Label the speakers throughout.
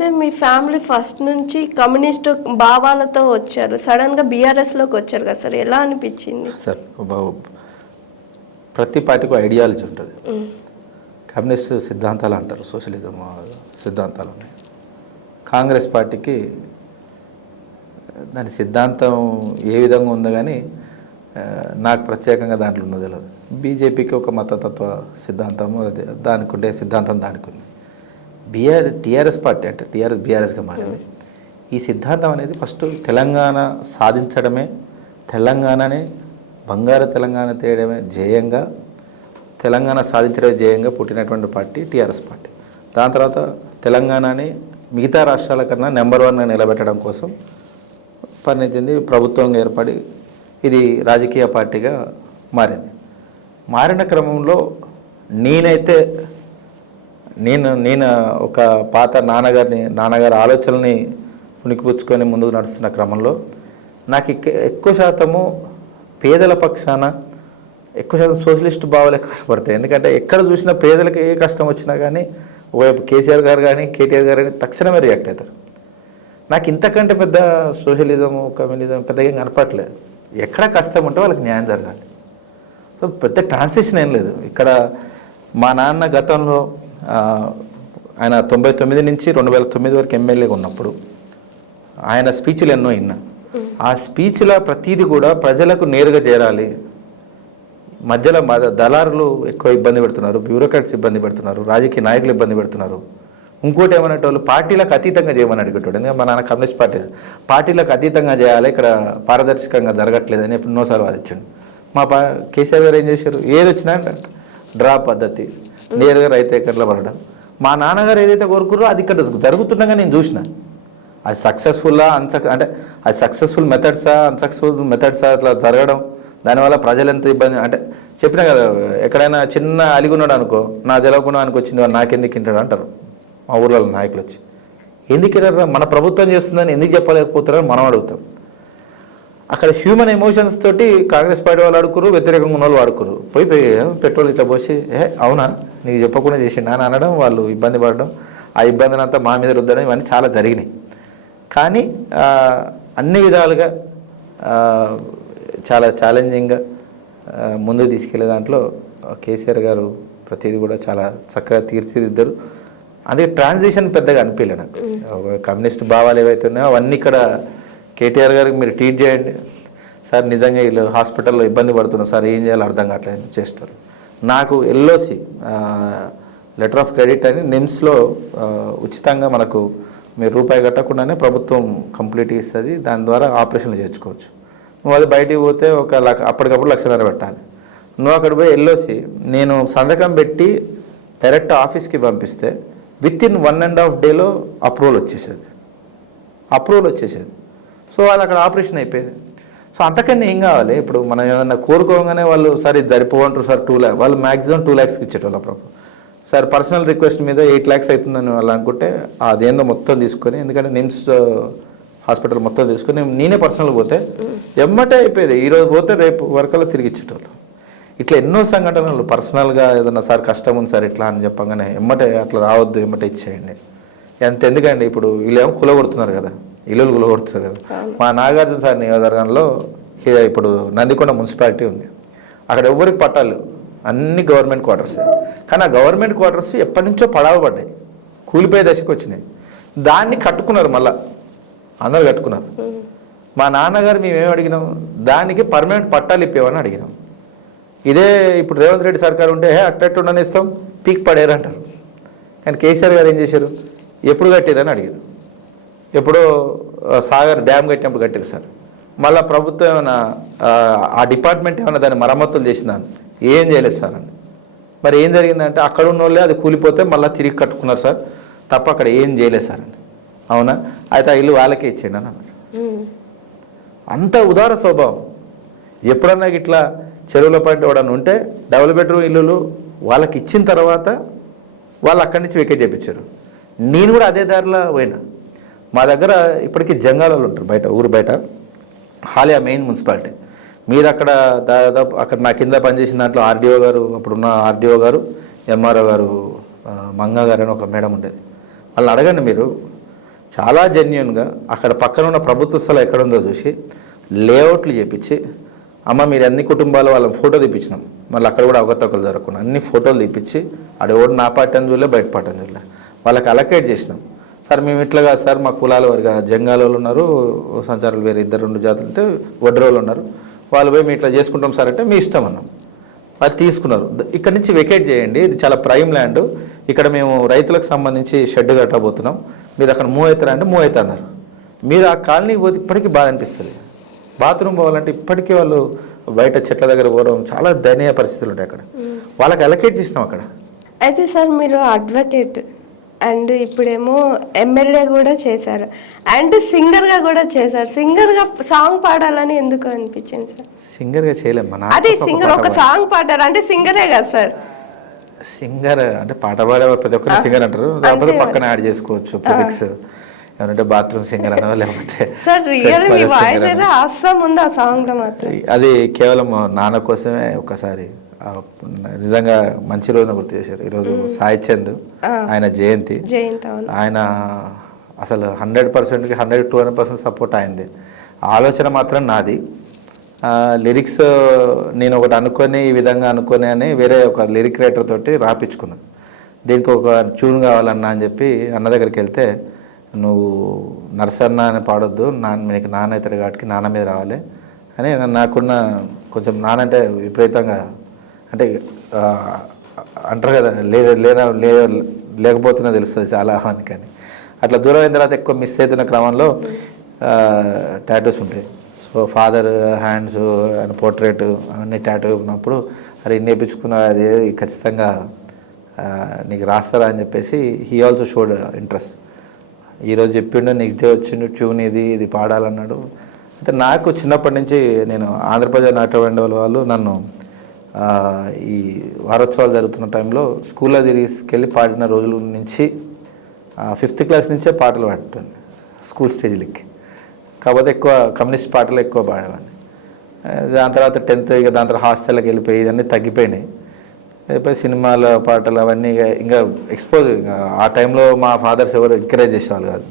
Speaker 1: అయితే మీ family first నుంచి కమ్యూనిస్ట్ భావాలతో వచ్చారు. సడన్గా బీఆర్ఎస్లోకి వచ్చారు కదా సార్ ఎలా అనిపించింది?
Speaker 2: సార్ ప్రతి పార్టీకి ఐడియాలజీ ఉంటుంది. కమ్యూనిస్ట్ సిద్ధాంతాలు అంటారు సోషలిజం సిద్ధాంతాలు ఉన్నాయి. కాంగ్రెస్ పార్టీకి దాని సిద్ధాంతం ఏ విధంగా ఉందో కానీ నాకు ప్రత్యేకంగా దాంట్లో ఉన్నది తెలియదు బీజేపీకి ఒక మతతత్వ సిద్ధాంతము అది దానికి ఉండే సిద్ధాంతం దానికి ఉంది బీఆర్ టీఆర్ఎస్ పార్టీ అంటే టీఆర్ఎస్ బీఆర్ఎస్గా మారింది. ఈ సిద్ధాంతం అనేది ఫస్ట్ తెలంగాణ సాధించడమే తెలంగాణని బంగారు తెలంగాణ తేయడమే జేయంగా తెలంగాణ సాధించడమే జయంగా పుట్టినటువంటి పార్టీ టీఆర్ఎస్ పార్టీ. దాని తర్వాత తెలంగాణని మిగతా రాష్ట్రాల కన్నా నెంబర్ వన్గా నిలబెట్టడం కోసం పరిణించింది ప్రభుత్వం ఏర్పడి ఇది రాజకీయ పార్టీగా మారింది. మారిన క్రమంలో నేనైతే నేను నేను ఒక పాత నాన్నగారిని నాన్నగారి ఆలోచనల్ని పుణికిపుచ్చుకొని ముందుకు నడుస్తున్న క్రమంలో నాకు ఎక్కువ శాతము పేదల పక్షాన ఎక్కువ శాతం సోషలిస్ట్ భావాలే కనబడతాయి. ఎందుకంటే ఎక్కడ చూసినా పేదలకు ఏ కష్టం వచ్చినా కానీ ఒకవైపు కేసీఆర్ గారు కానీ కేటీఆర్ గారు కానీ తక్షణమే రియాక్ట్ అవుతారు. నాకు ఇంతకంటే పెద్ద సోషలిజం కమ్యూనిజం పెద్దగా కనపట్లేదు ఎక్కడ కష్టం ఉంటే వాళ్ళకి న్యాయం జరగాలి. సో పెద్ద ట్రాన్సిషన్ ఏం లేదు. ఇక్కడ మా నాన్న గతంలో ఆయన తొంభై తొమ్మిది నుంచి రెండు వేల తొమ్మిది వరకు ఎమ్మెల్యేగా ఉన్నప్పుడు ఆయన స్పీచ్లు ఎన్నో విన్నా ఆ స్పీచ్ల ప్రతీది కూడా ప్రజలకు నేరుగా చేరాలి. మధ్యలో దళారులు ఎక్కువ ఇబ్బంది పెడుతున్నారు బ్యూరోక్రాట్స్ ఇబ్బంది పెడుతున్నారు రాజకీయ నాయకులు ఇబ్బంది పెడుతున్నారు. ఇంకోటి ఏమనేటోళ్ళు పార్టీలకు అతీతంగా చేయమని అడిగేటోడు. ఎందుకంటే మా నాన్న కమ్యూనిస్ట్ పార్టీ. పార్టీలకు అతీతంగా చేయాలి ఇక్కడ పారదర్శకంగా జరగట్లేదని ఎన్నోసార్లు వాదించండి. మా పా కేసీఆర్ గారు ఏం చేశారు? ఏది వచ్చినా డ్రా పద్ధతి. నేరుగా రైతు ఎక్కర్లో పడడం. మా నాన్నగారు ఏదైతే కోరుకురో అది ఇక్కడ జరుగుతుండగా నేను చూసిన. అది సక్సెస్ఫుల్లా అన్సక్ అంటే అది సక్సెస్ఫుల్ మెథడ్సా అన్సక్సెస్ఫుల్ మెథడ్సా అట్లా జరగడం. దానివల్ల ప్రజలు ఎంత ఇబ్బంది అంటే చెప్పినా కదా ఎక్కడైనా చిన్న అలిగున్నాడు అనుకో నా తెలవకుండా ఆయనకు వచ్చింది వాడు నాకెందుకు తింటాడు అంటారు. మా ఊర్లో నాయకులు వచ్చి. ఎందుకు మన ప్రభుత్వం చేస్తుందని ఎందుకు చెప్పలేకపోతారని మనం అడుగుతాం. అక్కడ హ్యూమన్ ఎమోషన్స్ తోటి కాంగ్రెస్ పార్టీ వాళ్ళు అడుకురు వ్యతిరేకంగా ఉన్న వాళ్ళు వాడుకురు పోయి పెట్రోల్ ఇట్లా పోసి ఏ అవునా? నీకు చెప్పకుండా చేసిండా అని అనడం వాళ్ళు ఇబ్బంది పడడం ఆ ఇబ్బందిని అంతా మా మీద రుద్దడం ఇవన్నీ చాలా జరిగినాయి. కానీ అన్ని విధాలుగా చాలా ఛాలెంజింగ్గా ముందుకు తీసుకెళ్ళే దాంట్లో కేసీఆర్ గారు ప్రతిదీ కూడా చాలా చక్కగా తీర్చిదిద్దరు. అందుకే ట్రాన్సిషన్ పెద్దగా అనిపించలే నాకు. కమ్యూనిస్ట్ భావాలు ఏవైతే ఉన్నాయో అవన్నీ ఇక్కడ కేటీఆర్ గారికి మీరు ట్రీట్ చేయండి. సార్ నిజంగా వీళ్ళు హాస్పిటల్లో ఇబ్బంది పడుతున్నారు. సార్ ఏం చేయాలో అర్థం కావట్లేదు చేస్తారు. నాకు ఎల్ఓసి లెటర్ ఆఫ్ క్రెడిట్ అని నిమ్స్లో ఉచితంగా మనకు మీరు రూపాయి కట్టకుండానే ప్రభుత్వం కంప్లీట్ ఇస్తుంది దాని ద్వారా ఆపరేషన్లు చేర్చుకోవచ్చు నువ్వు అది బయటికి పోతే ఒక లక్ష అప్పటికప్పుడు లక్షన్నర పెట్టాలి. నువ్వు అక్కడ పోయి ఎల్ఓసి నేను సంతకం పెట్టి డైరెక్ట్ ఆఫీస్కి పంపిస్తే with in one and half డేలో అప్రూవల్ వచ్చేసేది. అప్రూవల్ వచ్చేసేది. సో వాళ్ళు అక్కడ ఆపరేషన్ అయిపోయేది. సో అంతకన్నా ఏం కావాలి? ఇప్పుడు మనం ఏదన్నా కోరుకోగానే వాళ్ళు సరే ఇది సరిపోవంటారు సార్ టూ ల్యాక్ వాళ్ళు మ్యాక్సిమం టూ ల్యాక్స్కి ఇచ్చేటోళ్ళు అప్పుడు సార్ పర్సనల్ రిక్వెస్ట్ మీద ఎయిట్ ల్యాక్స్ అవుతుందని వాళ్ళు అనుకుంటే అదేందో మొత్తం తీసుకొని ఎందుకంటే నిమ్స్ హాస్పిటల్ మొత్తం తీసుకొని నేనే పర్సనల్ పోతే ఎమ్మటే అయిపోయేది. ఈరోజు పోతే రేపు వరకల్లా తిరిగి ఇచ్చేటోళ్ళు. ఇట్లా ఎన్నో సంఘటనలు పర్సనల్గా ఏదన్నా సార్ కష్టం ఉంది సార్ ఇట్లా అని చెప్పగానే ఎమ్మటే అట్లా రావద్దు ఎమ్మటే ఇచ్చేయండి. ఎంత ఎందుకండి ఇప్పుడు వీళ్ళేమో కులగొడుతున్నారు కదా. ఇల్లులు కులగొడుతున్నారు కదా. మా నాగార్జున సార్ నియోజకవర్గంలో ఇప్పుడు నందికొండ మున్సిపాలిటీ ఉంది. అక్కడ ఎవరికి పట్టాలు? అన్ని గవర్నమెంట్ క్వార్టర్స్. కానీ ఆ గవర్నమెంట్ క్వార్టర్స్ ఎప్పటి నుంచో పడావ పడ్డాయి. కూలిపోయే దశకు వచ్చినాయి. దాన్ని కట్టుకున్నారు మళ్ళా. అందరు కట్టుకున్నారు. మా నాన్నగారు మేము ఏమి అడిగినాం? దానికి పర్మనెంట్ పట్టాలు ఇప్పేవని అడిగినాం. ఇదే ఇప్పుడు రేవంత్ రెడ్డి సర్కారు ఉంటే "హే, అట్టట్టు ఉండని ఇస్తాం. పీక్ పడేరు అంటారు. కానీ కేసీఆర్ గారు ఏం చేశారు? ఎప్పుడు కట్టిరని అడిగారు. ఎప్పుడో సాగర్ డ్యామ్ కట్టినప్పుడు కట్టారు సార్. మళ్ళీ ప్రభుత్వం ఏమైనా ఆ, డిపార్ట్మెంట్ ఏమైనా దాన్ని మరమ్మతులు చేసిందా అని. ఏం చేయలేదు సార్ అని. మరి ఏం జరిగిందంటే అక్కడ ఉన్న వాళ్ళే అది కూలిపోతే మళ్ళీ తిరిగి కట్టుకున్నారు సార్. తప్ప అక్కడ ఏం చేయలేదు సార్ అని. అవునా? అయితే ఆ ఇల్లు వాళ్ళకే ఇచ్చేయండి అని అన్నారు. అంత ఉదార స్వభావం. ఎప్పుడన్నా ఇట్లా చెరువుల పంట ఎవడన్నా ఉంటే డబుల్ బెడ్రూమ్ ఇల్లులు వాళ్ళకి ఇచ్చిన తర్వాత వాళ్ళు అక్కడి నుంచి వెకేట్ చేయించారు నేను కూడా అదే దారిలో పోయినా. మా దగ్గర ఇప్పటికీ జంగాలలో ఉంటారు బయట ఊరు బయట. Haliya main municipality. మీరు అక్కడ దాదాపు అక్కడ నా కింద పనిచేసిన దాంట్లో ఆర్డీఓ గారు అప్పుడున్న ఆర్డీఓ గారు ఎంఆర్ఓ గారు మంగ మంగా గారు అని ఒక మేడం ఉండేది. వాళ్ళు అడగండి మీరు చాలా జెన్యున్గా అక్కడ పక్కన ఉన్న ప్రభుత్వ స్థలం ఎక్కడుందో చూసి లేఅవుట్లు చేపించి అమ్మ మీరు అన్ని కుటుంబాలు వాళ్ళని ఫోటో తీపించినాం మళ్ళీ అక్కడ కూడా అవకతవకలు జరగకుండా అన్ని ఫోటోలు తీపించి ఆడ నా పార్టీ అని చూడలే బయట పార్టీ అని చూడలే. వాళ్ళకి అలకేట్ చేసినాం. సార్ మేము ఇట్లా కాదు సార్ మా కులాల వారిగా జంగాల వాళ్ళు ఉన్నారు సంచారాలు వేరే ఇద్దరు రెండు జాతులు అంటే వడ్ర వాళ్ళు ఉన్నారు. వాళ్ళు పోయి మేము ఇట్లా చేసుకుంటాం సార్ అంటే మీ ఇష్టం అన్నాం. అది తీసుకున్నారు. ఇక్కడ నుంచి వెకేట్ చేయండి. ఇది చాలా ప్రైమ్ ల్యాండ్ ఇక్కడ మేము రైతులకు సంబంధించి షెడ్ కట్టబోతున్నాం. మీరు అక్కడ మూవ్ అవుతారా అంటే మూవ్ అవుతా అన్నారు. మీరు ఆ కాలనీకి పోతే ఇప్పటికీ బాధ అనిపిస్తుంది. బాత్రూమ్ పోవాలంటే ఇప్పటికీ వాళ్ళు బయట చెట్ల దగ్గర పోవడం చాలా దయనీయ పరిస్థితులు ఉంటాయి అక్కడ. వాళ్ళకి అలకేట్ చేసినాం అక్కడ.
Speaker 1: అయితే సార్ మీరు అడ్వకేట్ అండ్ ఇప్పుడేమో ఎమ్మెల్యే కూడా చేశారు. అండ్ సింగర్గా కూడా చేశారు. సింగర్గా సాంగ్ పాడాలని ఎందుకు అనిపించింది సార్?
Speaker 2: సింగర్గా చేయలేమ్మా నా
Speaker 1: అదే సింగర్ ఒక సాంగ్ పాడారు. అంటే సింగరే కదా సార్?
Speaker 2: సింగర్ అంటే పాట పాడే ప్రతి ఒక్కరు సింగర్ అంటారు. కాకపోతే పక్కన యాడ్ చేసుకోవచ్చు ప్రిఫిక్స్ ఎవరంటే బాత్రూమ్ సింగర్ అనో లేకపోతే
Speaker 1: సార్ రియల్ మీ వాయిస్ అయితే. అస్సం ఉంది ఆ సాంగ్లో మాత్రం.
Speaker 2: అది కేవలం నాన్న కోసమే ఒకసారి నిజంగా మంచి రోజున గుర్తు చేశారు. ఈరోజు సాయి చంద్ ఆయన జయంతి. ఆయన అసలు హండ్రెడ్ పర్సెంట్కి hundred two hundred percent support అయింది. ఆలోచన మాత్రం నాది. లిరిక్స్ నేను ఒకటి అనుకొని ఈ విధంగా అనుకొని అని వేరే ఒక లిరిక్ రైటర్ తోటి రాపించుకున్నాను దీనికి ఒక ట్యూన్ కావాలన్నా అని చెప్పి అన్న దగ్గరికి వెళ్తే నువ్వు నరసన్న అని పాడొద్దు. నాన్న నీకు నాన్న అవుతాడు కాబట్టి నాన్న మీద రావాలి అని నాకున్న కొంచెం నాన్న అంటే విపరీతంగా అంటే అంటారు కదా లే లేన లే లేకపోతున్నా తెలుస్తుంది చాలా మందికి కానీ అట్లా దూరం అయిన తర్వాత ఎక్కువ మిస్ అవుతున్న క్రమంలో టాటూస్ ఉంటాయి. So father hands and portrait అవన్నీ టాటూ ఉన్నప్పుడు అది నేర్పించుకున్న అది ఖచ్చితంగా నీకు రాస్తారా? అని చెప్పేసి హీ ఆల్సో షోడ్ ఇంట్రెస్ట్ ఈరోజు చెప్పిండు నెక్స్ట్ డే వచ్చిండు ట్యూన్ ఇది ఇది పాడాలన్నాడు. అయితే నాకు చిన్నప్పటి నుంచి నేను ఆంధ్రప్రదేశ్ నాట్య వాళ్ళు నన్ను ఈ వారోత్సవాలు జరుగుతున్న టైంలో స్కూల్లో తిరిగికెళ్ళి పాడిన రోజుల నుంచి ఫిఫ్త్ క్లాస్ నుంచే పాటలు పాడుతాను స్కూల్ స్టేజ్లకి. కాకపోతే ఎక్కువ కమ్యూనిస్ట్ పాటలు ఎక్కువ పాడేవాడిని. దాని తర్వాత టెన్త్ ఇక దాని తర్వాత హాస్టల్కి వెళ్ళిపోయి ఇవన్నీ తగ్గిపోయినాయి. అయిపోయి సినిమాల పాటలు అవన్నీ ఇక ఇంకా ఎక్స్పోజ్ ఇంకా ఆ టైంలో మా ఫాదర్స్ ఎవరు ఎంకరేజ్ చేసేవాళ్ళు కాదు.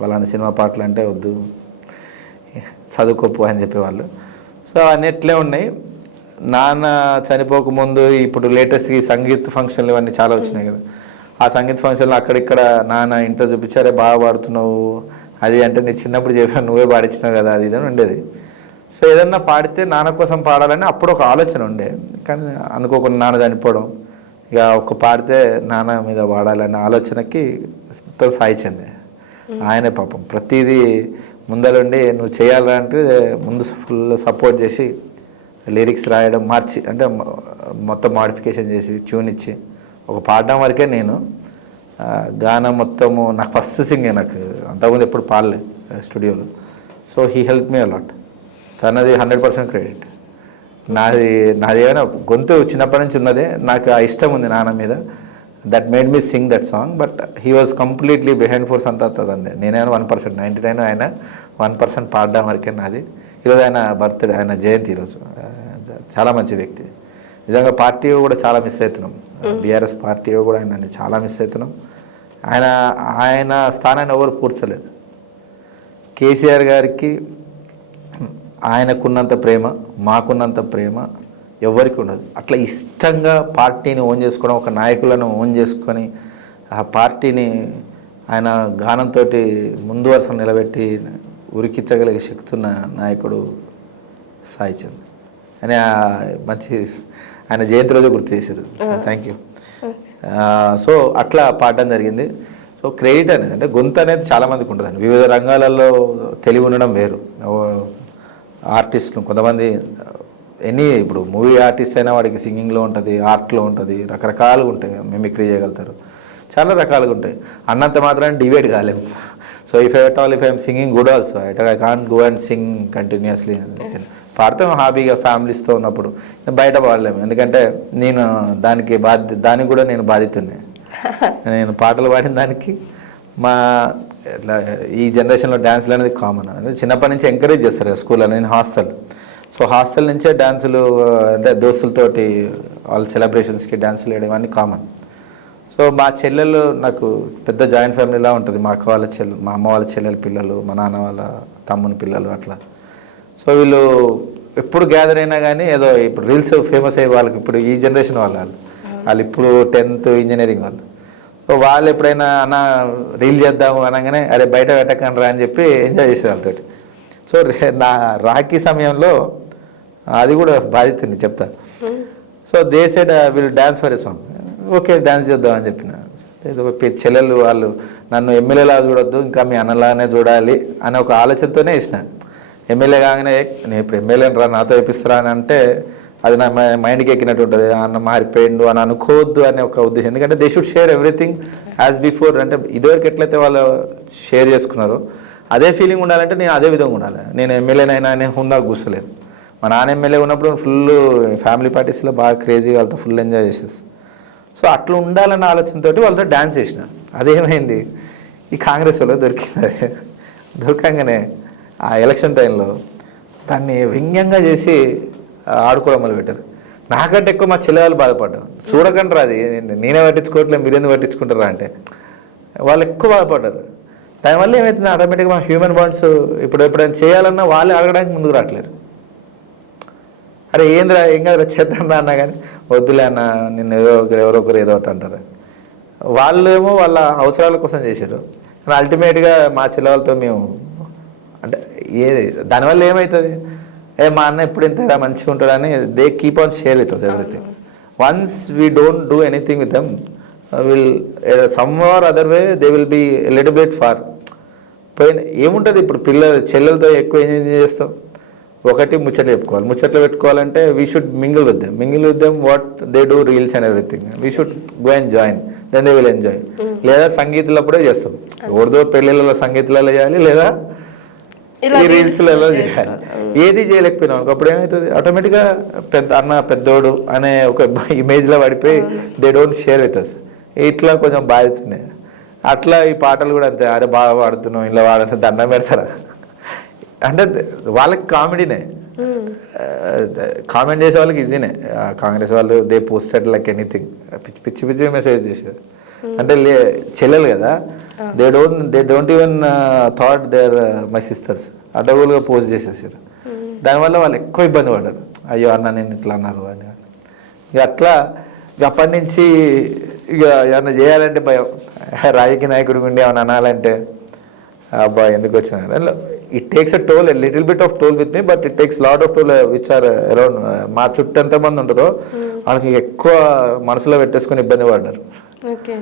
Speaker 2: పలానా సినిమా పాటలు అంటే వద్దు చదువుకోపు అని చెప్పేవాళ్ళు. సో అవన్నీ ఎట్లే ఉన్నాయి. నాన్న చనిపోకముందు ఇప్పుడు లేటెస్ట్ ఈ సంగీత్ ఫంక్షన్లు ఇవన్నీ చాలా వచ్చినాయి కదా. ఆ సంగీత్ ఫంక్షన్లో అక్కడిక్కడ నాన్న ఇంట్లో చూపించారే బాగా పాడుతున్నావు అది అంటే నేను చిన్నప్పుడు చెప్పాను నువ్వే పాడించినావు కదా అది ఇది అని ఉండేది. సో ఏదన్నా పాడితే నాన్న కోసం పాడాలని అప్పుడు ఒక ఆలోచన ఉండే. కానీ అనుకోకుండా నాన్న చనిపోవడం ఇక ఒక పాడితే నాన్న మీద పాడాలనే ఆలోచనకి సాయి చెందే. ఆయనే పాపం. ప్రతిదీ ముందరుండి నువ్వు చేయాలంటే ముందు ఫుల్ సపోర్ట్ చేసి లిరిక్స్ రాయడం మార్చి అంటే మొత్తం మాడిఫికేషన్ చేసి ట్యూన్ ఇచ్చి ఒక పాడడం వరకే నేను గానం మొత్తము నాకు ఫస్ట్ సింగే నాకు అంతకుముందు ఎప్పుడు పాడలే స్టూడియోలో so he help me a lot తనది హండ్రెడ్ పర్సెంట్ క్రెడిట్ నాది నాది ఏమైనా గొంతు చిన్నప్పటి నుంచి ఉన్నదే నాకు ఆ ఇష్టం ఉంది నాన్న మీద. That made me sing that song but he was completely behind force అంతా అందే నేనేమైనా వన్ పర్సెంట్ నైంటీ నైన్ ఆయన వన్ పర్సెంట్ పాడడం వరకే నాది. ఈరోజు ఆయన బర్త్డే ఆయన జయంతి ఈరోజు. చాలా మంచి వ్యక్తి. నిజంగా పార్టీ కూడా చాలా మిస్ అవుతున్నాం. బీఆర్ఎస్ పార్టీ కూడా ఆయన చాలా మిస్ అవుతున్నాం. ఆయన ఆయన స్థానాన్ని ఎవరు పూడ్చలేదు. కేసీఆర్ గారికి ఆయనకున్నంత ప్రేమ మాకున్నంత ప్రేమ ఎవరికి ఉండదు. అట్లా ఇష్టంగా పార్టీని ఓన్ చేసుకోవడం ఒక నాయకులను ఓన్ చేసుకొని ఆ పార్టీని ఆయన గానంతో ముందు వరుస నిలబెట్టి ఉరికించగలిగే శక్తి ఉన్న నాయకుడు సాయి చంద్. అని మంచి ఆయన జయంతి రోజు గుర్తు చేశారు. థ్యాంక్ యూ సో అట్లా పాడడం జరిగింది. సో క్రెడిట్ అనేది అంటే గొంతు అనేది చాలా మందికి ఉంటుందండి. వివిధ రంగాలలో తెలివి ఉండడం వేరు. ఆర్టిస్టులు కొంతమంది ఎనీ ఇప్పుడు మూవీ ఆర్టిస్ట్ అయినా వాడికి సింగింగ్లో ఉంటుంది ఆర్ట్లో ఉంటుంది రకరకాలుగా ఉంటాయి మిమిక్రీ చేయగలుగుతారు. చాలా రకాలుగా ఉంటాయి. అన్నంత మాత్రం డివైడ్ కాలేము. So if at all if I'm singing good also I'd I can't go and sing continuously పాడతాం హాబీగా ఫ్యామిలీస్తో ఉన్నప్పుడు. బయట పాడలేము. ఎందుకంటే నేను దానికి బాధ్య దానికి కూడా నేను బాధితున్నే నేను పాటలు పాడిన దానికి మా ఇట్లా ఈ జనరేషన్లో డ్యాన్స్లు అనేది కామన్ చిన్నప్పటి నుంచి ఎంకరేజ్ చేస్తారు కదా స్కూల్లో నేను హాస్టల్ సో హాస్టల్ నుంచే డ్యాన్సులు అంటే దోస్తులతోటి వాళ్ళ సెలబ్రేషన్స్కి డ్యాన్సులు వేయడం అన్నీ కామన్ సో మా చెల్లెలు నాకు పెద్ద జాయింట్ ఫ్యామిలీలా ఉంటుంది. మా అక్క వాళ్ళ చెల్లెలు మా అమ్మ వాళ్ళ చెల్లెల పిల్లలు మా నాన్న వాళ్ళ తమ్ముని పిల్లలు అట్లా. సో వీళ్ళు ఎప్పుడు గ్యాదర్ అయినా కానీ ఏదో ఇప్పుడు రీల్స్ ఫేమస్ అయ్యే వాళ్ళకి ఇప్పుడు ఈ జనరేషన్ వాళ్ళు వాళ్ళు. వాళ్ళు ఇప్పుడు టెన్త్ ఇంజనీరింగ్ వాళ్ళు. సో వాళ్ళు ఎప్పుడైనా అన్న రీల్ చేద్దాము అనగానే అరే బయట పెట్టకండి రా అని చెప్పి ఎంజాయ్ చేసే వాళ్ళతోటి. సో రే- నా రాఖీ సమయంలో అది కూడా బాధితుంది చెప్తా సో దే సైడ్ వీళ్ళు dance for a song okay dance చేద్దాం అని చెప్పిన. ఏదో చెల్లెలు వాళ్ళు నన్ను ఎమ్మెల్యేలా చూడొద్దు ఇంకా మీ అన్నలానే చూడాలి అనే ఒక ఆలోచనతోనే వేసిన ఎమ్మెల్యే కాగానే నేను ఇప్పుడు ఎమ్మెల్యేని రా నాతో వేపిస్తారా అని అంటే అది నా మైండ్కి ఎక్కినట్టు ఉంటుంది అన్న మారిపోయిండు అని అనుకోవద్దు అనే ఒక ఉద్దేశం. ఎందుకంటే they should share everything as before అంటే ఇదివరకు ఎట్లయితే వాళ్ళు షేర్ చేసుకున్నారో అదే ఫీలింగ్ ఉండాలంటే నేను అదే విధంగా ఉండాలి. నేను ఎమ్మెల్యేనైనా అనే హుందా కూర్చోలేను. మా నాన్న ఎమ్మెల్యే ఉన్నప్పుడు ఫుల్ ఫ్యామిలీ పార్టీస్లో బాగా క్రేజీ వాళ్ళతో ఫుల్ ఎంజాయ్ చేసేస్తాను సో అట్లా ఉండాలన్న ఆలోచనతో వాళ్ళతో డ్యాన్స్ చేసిన. అదేమైంది? ఈ కాంగ్రెస్ వాళ్ళు దొరికింది. దొరకంగానే ఆ ఎలక్షన్ టైంలో దాన్ని వ్యంగ్యంగా చేసి ఆడుకోవడం మొదలుపెట్టారు నాకంటే ఎక్కువ మా చెల్లెవాళ్ళు బాధపడ్డారు. చూడకండి అది నేనే పట్టించుకోవట్లేదు మీరెందుకు పట్టించుకుంటారా అంటే. వాళ్ళు ఎక్కువ బాధపడ్డారు. దానివల్ల ఏమవుతుంది ఆటోమేటిక్గా మా హ్యూమన్ బాండ్స్ ఇప్పుడు ఎప్పుడైనా చేయాలన్నా వాళ్ళే అడగడానికి ముందుకు రావట్లేదు అరే ఏంద్రా ఏం కాదురా చేద్దాం అన్నా కానీ వద్దులే అన్న నిన్ను ఎవరో ఒకరు ఎవరో ఒకరు ఏదో ఒకటి అంటారు. వాళ్ళేమో వాళ్ళ అవసరాల కోసం చేశారు. అల్టిమేట్గా మా చెల్లెలతో మేము అంటే ఏది దానివల్ల ఏమవుతుంది ఏ మా అన్న ఎప్పుడు ఇంతగా మంచిగా ఉంటాడని they keep on share with us everything once we don't do anything with them will some or other way they will be little bit far పోయిన ఏముంటుంది ఇప్పుడు పిల్లలు చెల్లెలతో ఎక్కువ ఎంజాయ్ చేస్తాం? ఒకటి ముచ్చట చెప్పుకోవాలి. ముచ్చట్లు పెట్టుకోవాలంటే we should mingle with them mingle with them what they do reels and everything we should go and join then they will enjoy లేదా సంగీతలప్పుడే చేస్తాం. ఎవరిదో పెళ్ళిళ్ళలో సంగీతాలలో చేయాలి లేదా ఈ రీల్స్లలో చేయాలి. ఏది చేయలేకపోయినాం అప్పుడు ఏమవుతుంది ఆటోమేటిక్గా పెద్ద అన్న పెద్దోడు అనే ఒక ఇమేజ్లో పడిపోయి they don't share with us ఇట్లా కొంచెం బాధితున్నాయి అట్లా ఈ పాటలు కూడా అంతే. అరే బాగా పాడుతున్నాం ఇలా వాడంటే దండం పెడతారా? అంటే వాళ్ళకి కామెడీనే. కామెంట్ చేసే వాళ్ళకి ఈజీనే. కాంగ్రెస్ వాళ్ళు దే పోస్టెడ్ లైక్ ఎనీథింగ్. పిచ్చి పిచ్చి పిచ్చి మెసేజ్ చేశారు అంటే లే చెల్లెలు కదా. They don't they don't even thought their my sisters అడ్డగోలుగా పోస్ట్ చేసేసారు. దానివల్ల వాళ్ళు ఎక్కువ ఇబ్బంది పడ్డారు. అయ్యో అన్న నేను ఇట్లా అన్నారు అని. ఇక అట్లా ఇక అప్పటి నుంచి ఇక ఏమన్నా చేయాలంటే భయం. రాజకీయ నాయకుడి గుండి ఏమన్నా అనాలంటే అబ్బా ఎందుకు వచ్చిన it takes a toll little bit of toll with me but it takes lot of toll which are around మా చుట్టూ ఎంతమంది ఉంటారో వాళ్ళకి ఎక్కువ మనసులో పెట్టేసుకొని ఇబ్బంది పడ్డారు.
Speaker 1: ఓకే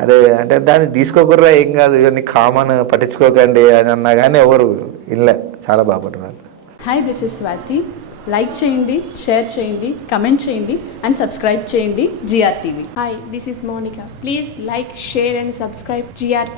Speaker 2: అరే అంటే దాన్ని తీసుకోకుర్రా ఏం కాదు ఇవన్నీ కామన్ పట్టించుకోకండి అని అన్నా కానీ ఎవరు ఇన్లే చాలా బాగుపడ్డారు.
Speaker 3: Hi this is Swathi like చేయండి షేర్ చేయండి కమెంట్ చేయండి అండ్ సబ్స్క్రైబ్ చేయండి GR TV
Speaker 4: Hi, this is Monica. Please like, share, and subscribe GRT